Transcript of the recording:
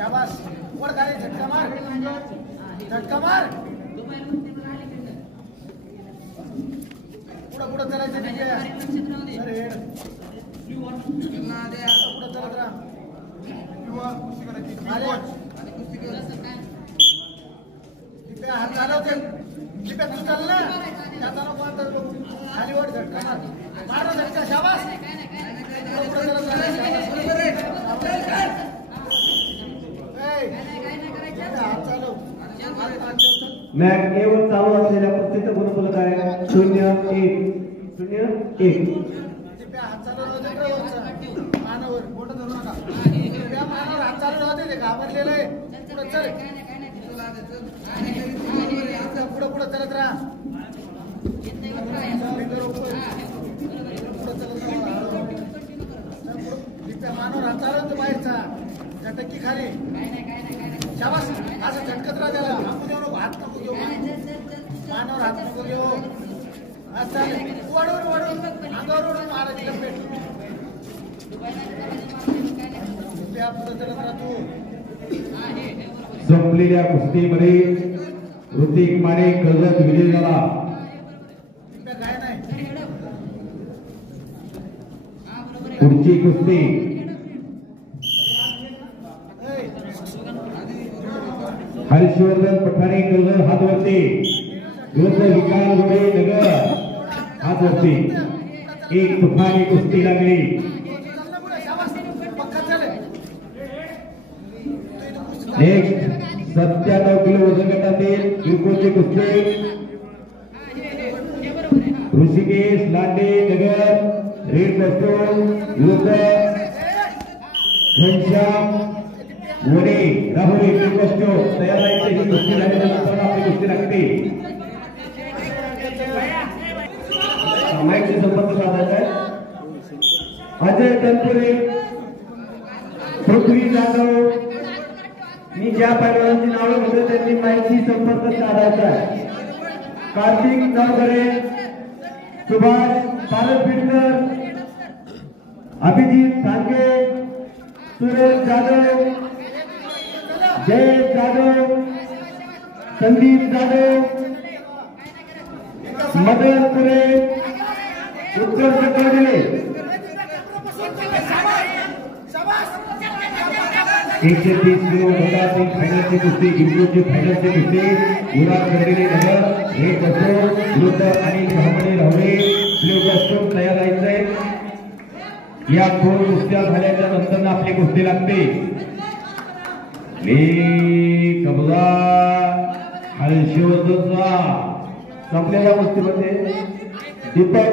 शाबाश वर गाडी झटका मार पुढं चालायचं पुढं चालत राहा हात चालवते तू चाल ना त्याचा नको खाली वर झटका मार झटका शाबास मॅच केवळ चालू असलेल्या प्रत्येक गुणफलक आहे 0-1 हात चालू मानावर बोट धरू नका मानावर हात चालू राहते ते घाबरलेलं आहे पुढे चल पुढे चलत राहा मानावर हात चालवतो बाहेरचा झटकी खाली शाबास असं झटकत राहा त्याला हात नको घेऊ मानावर हात नको घेऊ असं वडून अंगावर ओढून मारायची लपेट संपलेल्या कुस्तीमध्ये ऋतिक माने कर्जत विजय झाला. काय नाही पुढची कुस्ती हर्षवर्धन पठारे कर्जत हातवरती विरुद्ध विकास गोडे नगर हातवरती एक तुफानी कुस्ती लागली. नेक्स्ट 97 किलो वजन गटातील किरकोळची कुस्ती ऋषिकेश लांडे नगर रेड कॉस्ट्यूम विरुद्ध घनश्याम वडे राहुल रेड कॉस्ट्यूम तयार राहायचे. ही कुस्ती झाल्यानंतर आपली कुस्ती लागते. माईकशी संपर्क साधायचा आहे. अजय तनपुरे पृथ्वी जाधव मी ज्या पैलवानांची नावे घेतली त्यांनी माईकशी संपर्क साधायचा आहे. कार्तिक नवघरे सुभाष पालनपीडकर अभिजित सांगे सुरेश जाधव जयेश जाधव संदीप जाधव मदन पुरे उत्तर सकळले 130 किलो गटातील फायनलची कुस्ती गिरपूरची फायनलची कुस्ती युवराज कर्डिले नगर रेड कॉस्ट्यूम विरुद्ध अनिल भामणे राहुले ब्ल्यू कॉस्ट्यूम तयार राहायचंय. या दोन कुस्त्या झाल्याच्या नंतर आपली कुस्ती लागते. कब्जा हर्षवर्धनचा संपलेल्या कुस्तीमध्ये दीपक